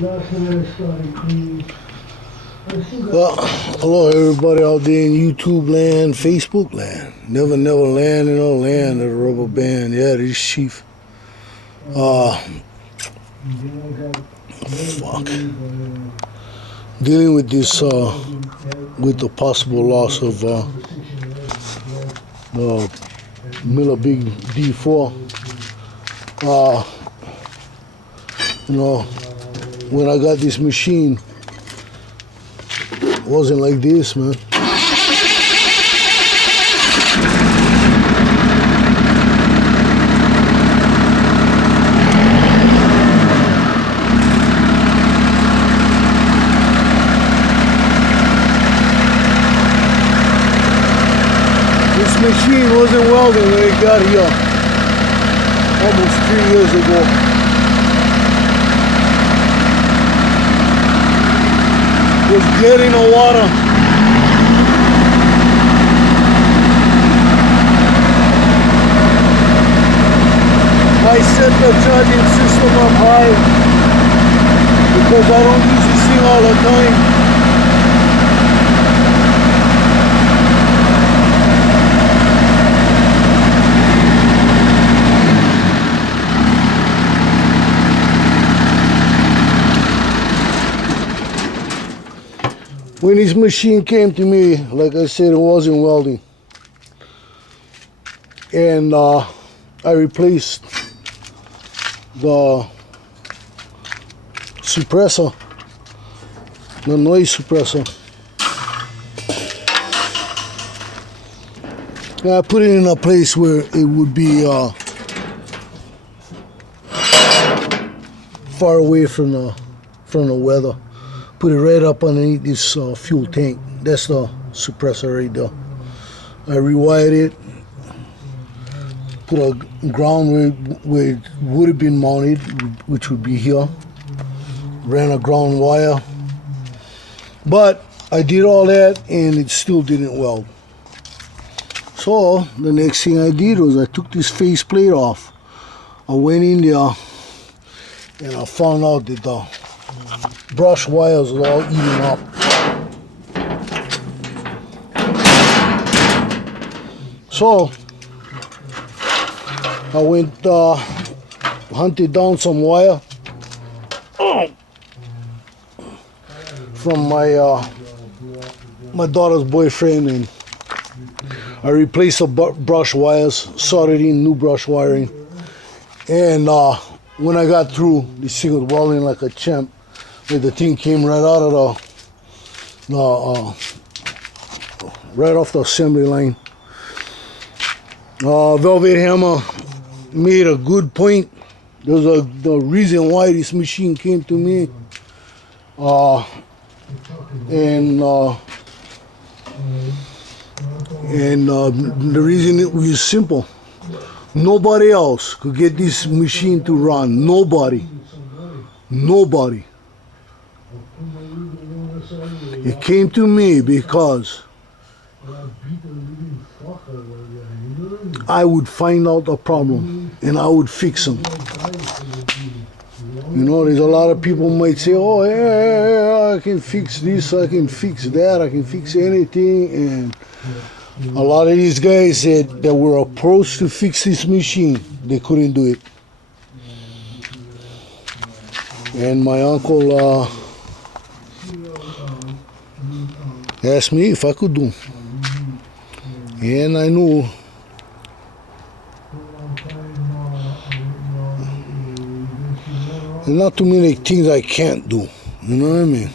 Well, hello everybody out there in YouTube land, Facebook land. Never land in a land of the rubber band. Yeah, this is Chief. Fuck. Dealing with this, with the possible loss of the Miller Big D4. You know, when I got this machine, it wasn't like this, man. This machine wasn't welding when it got here almost 3 years ago. Was getting the water. I set the charging system up high because I don't use this thing all the time. When this machine came to me, like I said, it wasn't welding. And I replaced the suppressor, the noise suppressor. And I put it in a place where it would be far away from the weather. Put it right up underneath this fuel tank. That's the suppressor right there. I rewired it, put a ground where it would have been mounted, which would be here. Ran a ground wire. But I did all that and it still didn't weld. So the next thing I did was I took this faceplate off. I went in there and I found out that the brush wires were all eaten up. So I went hunted down some wire from my daughter's boyfriend, and I replaced the brush wires, soldered in new brush wiring, and when I got through, this thing was welding like a champ. The thing came right out of right off the assembly line. Velvet Hammer made a good point. There's the reason why this machine came to me, and the reason it was simple. Nobody else could get this machine to run. Nobody. It came to me because I would find out the problem and I would fix them. You know, there's a lot of people might say, oh, yeah, I can fix this, I can fix that, I can fix anything. And a lot of these guys said that were approached to fix this machine, they couldn't do it. And my uncle asked me if I could do. And I knew there's not too many things I can't do. You know what I mean?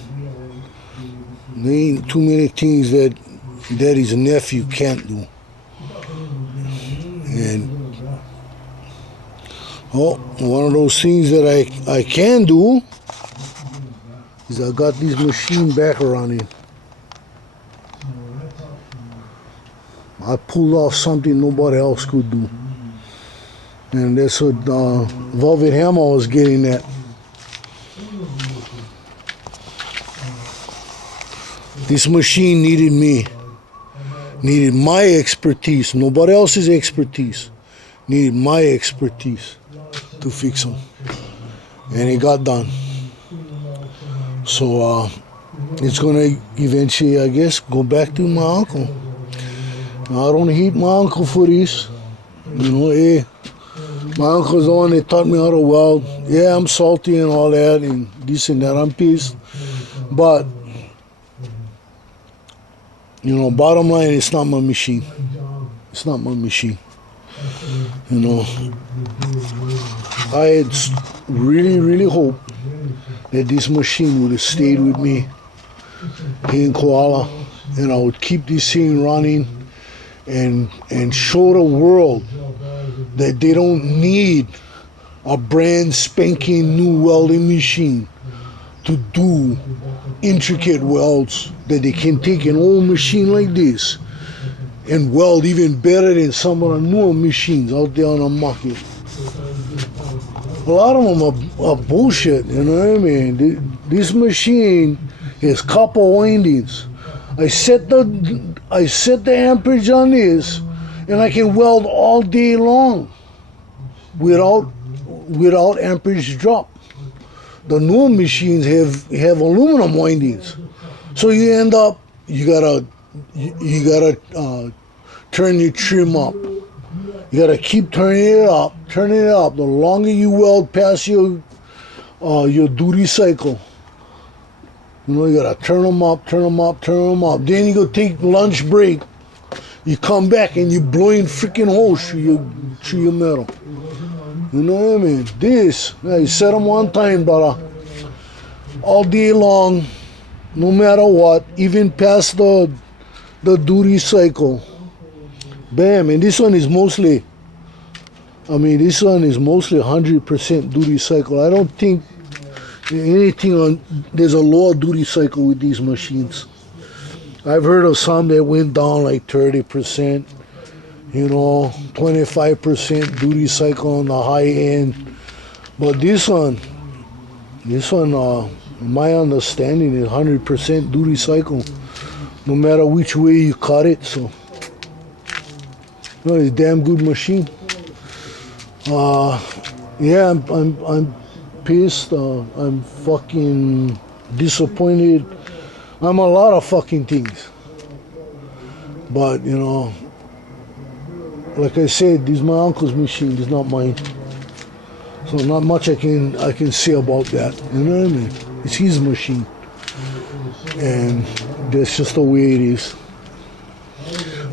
There ain't too many things that Daddy's nephew can't do. And one of those things that I can do is I got this machine back running. I pulled off something nobody else could do. And that's what Velvet Hammer was getting at. This machine needed me. Needed my expertise, nobody else's expertise. Needed my expertise to fix them. And it got done. So it's gonna eventually, I guess, go back to my uncle. I don't hate my uncle for this. You know, hey, my uncle's the one that taught me how to weld. Yeah, I'm salty and all that and this and that. I'm pissed. But, you know, bottom line, it's not my machine. It's not my machine. You know, I had really, really hoped that this machine would have stayed with me here in Koala, and I would keep this thing running and show the world that they don't need a brand spanking new welding machine to do intricate welds, that they can take an old machine like this and weld even better than some of the newer machines out there on the market. A lot of them are bullshit, you know what I mean? This machine has copper windings. I set the amperage on this, and I can weld all day long without amperage drop. The newer machines have aluminum windings, so you end up you gotta turn your trim up. You gotta keep turning it up. The longer you weld past your duty cycle, you know, you gotta turn them up. Then you go take lunch break. You come back and you blowing freaking holes through your metal. You know what I mean? This, I set them one time, brother. All day long, no matter what, even past the duty cycle. Bam, and this one is mostly 100% duty cycle. I don't think there's a lower duty cycle with these machines. I've heard of some that went down like 30%, you know, 25% duty cycle on the high end. But this one, my understanding is 100% duty cycle, no matter which way you cut it. So, you know, it's a damn good machine. Yeah, I'm pissed. I'm fucking disappointed. I'm a lot of fucking things. But, you know, like I said, this is my uncle's machine. This is not mine. So not much I can say about that. You know what I mean? It's his machine. And that's just the way it is.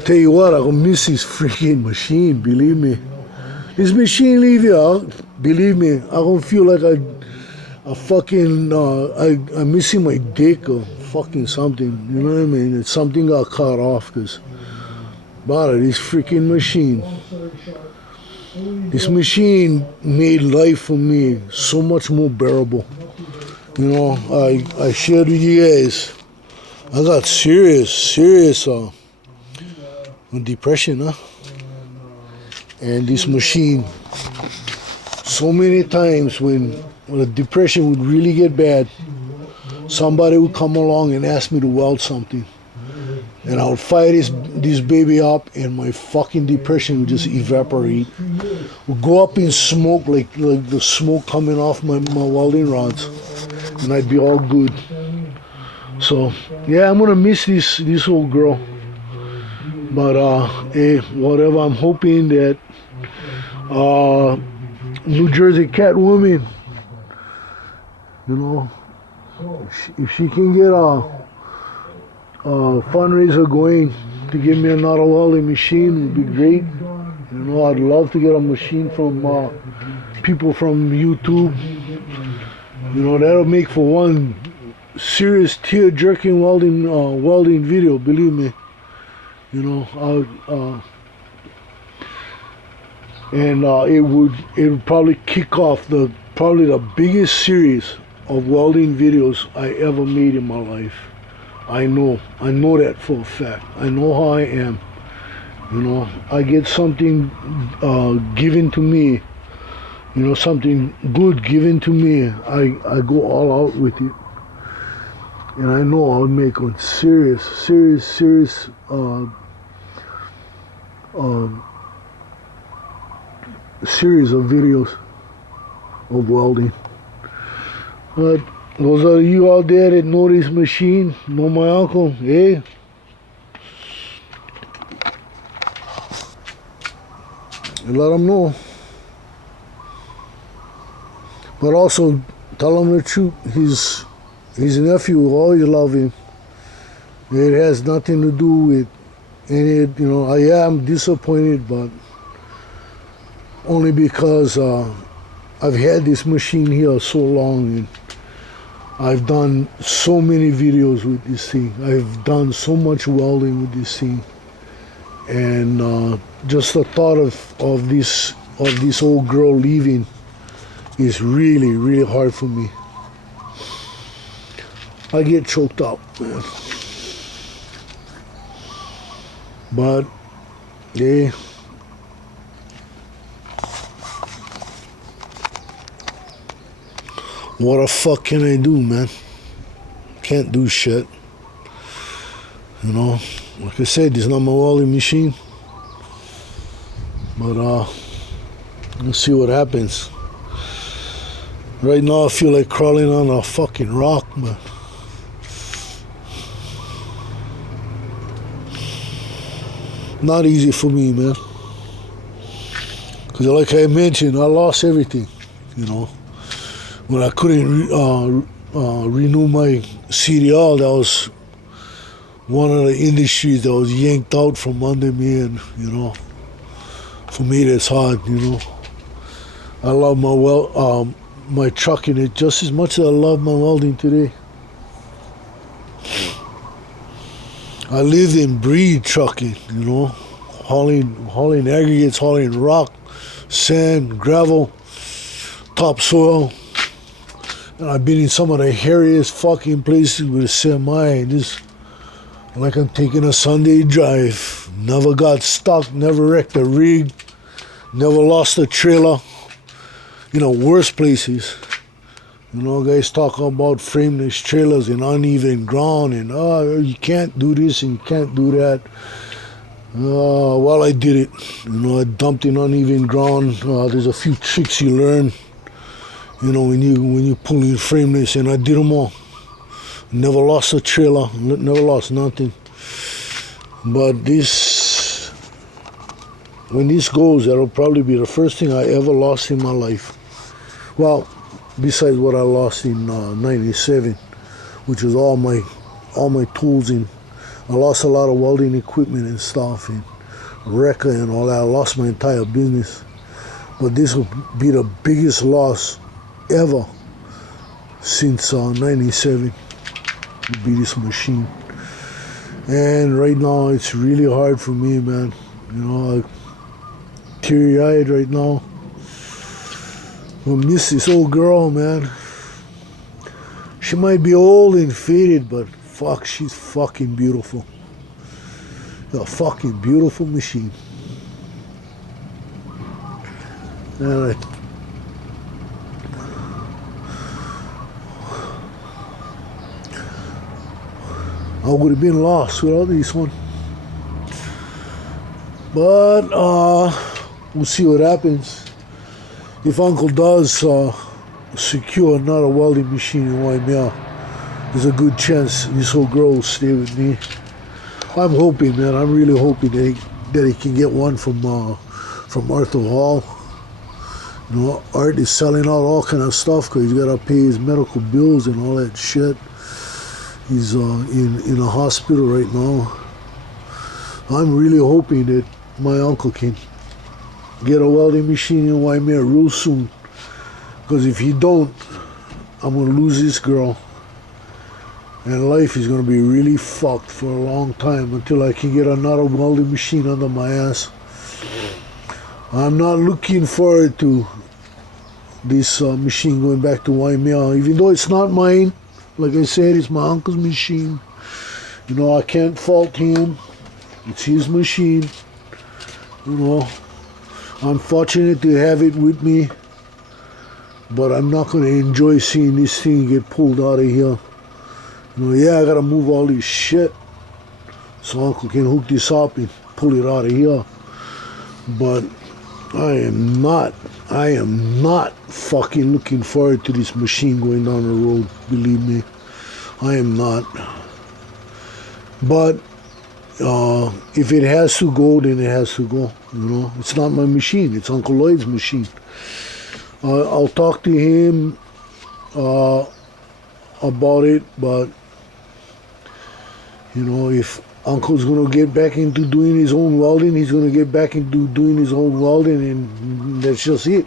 Tell you what, I'm gonna miss his freaking machine, believe me. This machine leave you out, believe me, I'm gonna feel like I'm missing my dick or fucking something, you know what I mean? It's something got cut off, because this freaking machine. This machine made life for me so much more bearable. You know, I shared with you guys, I got serious depression, huh? And this machine, so many times when the depression would really get bad, somebody would come along and ask me to weld something. And I would fire this baby up, and my fucking depression would just evaporate. Would go up in smoke, like the smoke coming off my welding rods, and I'd be all good. So yeah, I'm gonna miss this old girl. But hey, whatever. I'm hoping that New Jersey Catwoman, you know, if she can get a fundraiser going to give me another welding machine, would be great. You know, I'd love to get a machine from people from YouTube. You know, that'll make for one serious tear-jerking welding video, believe me. You know, it would probably kick off the biggest series of welding videos I ever made in my life. I know that for a fact. I know how I am. You know, I get something given to me. You know, something good given to me. I go all out with it. And I know I'll make a serious series of videos of welding. But Those are you out there that know this machine, know my uncle, hey? Let him know. But also, tell him the truth. His nephew will always love him. It has nothing to do with any, I am disappointed, but only because I've had this machine here so long, and I've done so many videos with this thing. I've done so much welding with this thing, and just the thought of this old girl leaving is really, really hard for me. I get choked up, man. But yeah, what the fuck can I do, man? Can't do shit. Like I said, it's not my welding machine. But let's see what happens. Right now I feel like crawling on a fucking rock, man. Not easy for me, man. Because like I mentioned, I lost everything, When I couldn't renew my CDL, that was one of the industries that was yanked out from under me, and, for me that's hard, I love my trucking it just as much as I love my welding today. I lived and breathed trucking, hauling aggregates, hauling rock, sand, gravel, topsoil. And I've been in some of the hairiest fucking places with a semi, just like I'm taking a Sunday drive. Never got stuck, never wrecked a rig, never lost a trailer. Worst places. Guys talk about frameless trailers and uneven ground, and you can't do this and you can't do that. Well, I did it. I dumped in uneven ground. There's a few tricks you learn, when you pull in frameless, and I did them all. Never lost a trailer, never lost nothing. But when this goes, that'll probably be the first thing I ever lost in my life. Well, besides what I lost in '97, which was all my tools, and I lost a lot of welding equipment and stuff, and wrecker and all that. I lost my entire business. But this will be the biggest loss ever since '97. Would be this machine. And right now it's really hard for me, man. I'm teary-eyed right now. I miss this old girl, man. She might be old and faded, but fuck, she's fucking beautiful. A fucking beautiful machine. And I would have been lost without this one. But we'll see what happens. If Uncle does secure another welding machine in Waimea, there's a good chance this old girl will stay with me. I'm hoping, man. I'm really hoping that he can get one from Arthur Hall. Art is selling out all kind of stuff because he's got to pay his medical bills and all that shit. He's in a hospital right now. I'm really hoping that my uncle can get a welding machine in Waimea real soon. Because if he don't, I'm going to lose this girl. And life is going to be really fucked for a long time until I can get another welding machine under my ass. I'm not looking forward to this machine going back to Waimea, even though it's not mine. Like I said, it's my uncle's machine. I can't fault him. It's his machine. I'm fortunate to have it with me, but I'm not going to enjoy seeing this thing get pulled out of here. I got to move all this shit so Uncle can hook this up and pull it out of here. But I am not fucking looking forward to this machine going down the road, believe me. I am not. But if it has to go, then it has to go. You know, it's not my machine. It's Uncle Lloyd's machine. I'll talk to him about it, but you know, if Uncle's gonna get back into doing his own welding, he's gonna get back into doing his own welding, and that's just it.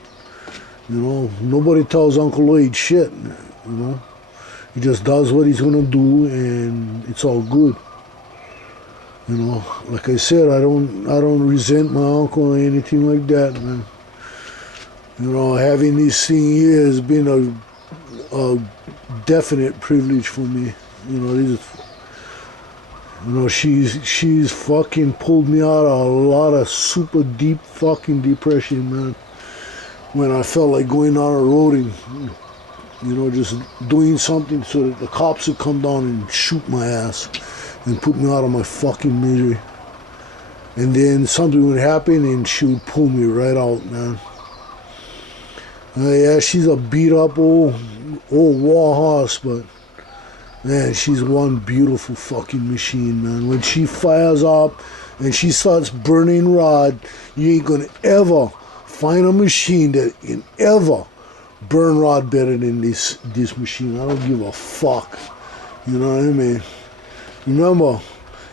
You know, nobody tells Uncle Lloyd shit. You know, he just does what he's gonna do, and it's all good. You know, like I said, I don't resent my uncle or anything like that, man. You know, having this thing here has been a definite privilege for me. You know, she's fucking pulled me out of a lot of super deep fucking depression, man. When I felt like going down a road and, you know, just doing something so that the cops would come down and shoot my ass and put me out of my fucking misery. And then something would happen and she would pull me right out, man. Yeah, she's a beat up old war horse, but man, she's one beautiful fucking machine, man. When she fires up and she starts burning rod, you ain't gonna ever find a machine that can ever burn rod better than this machine. I don't give a fuck. You know what I mean? Remember,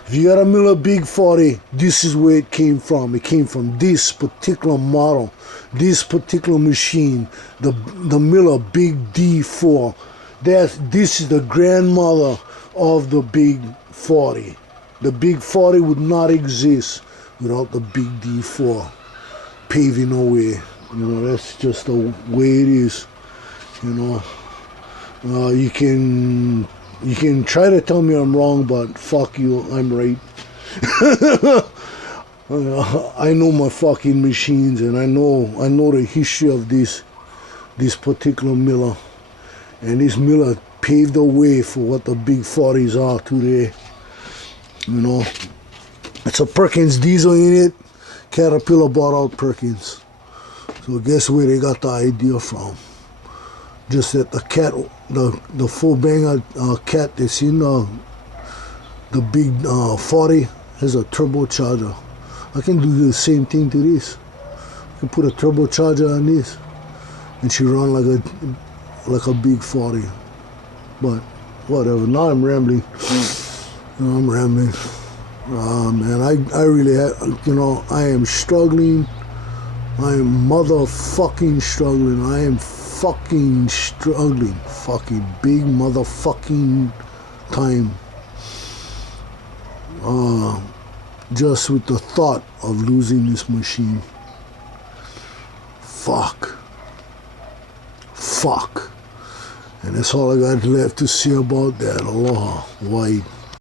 if you got a Miller Big 40, this is where it came from. It came from this particular model, this particular machine, the Miller Big D4. This is the grandmother of the Big 40. The Big 40 would not exist without the Big D4 paving the way. You know, that's just the way it is. You know, you can try to tell me I'm wrong, but fuck you, I'm right. I know my fucking machines, and I know the history of this particular Miller. And this Miller paved the way for what the Big 40s are today. You know, it's a Perkins diesel in it. Caterpillar bought out Perkins. So guess where they got the idea from? Just that the full banger cat that's in the Big 40 has a turbocharger. I can do the same thing to this. I can put a turbocharger on this, and she run like a Big 40. But whatever. Now I'm rambling. I'm rambling. Man, I really have, you know, I am struggling. I am motherfucking struggling. I am fucking struggling. Fucking big motherfucking time. Just with the thought of losing this machine. Fuck. And that's all I got left to say about that. Aloha. White.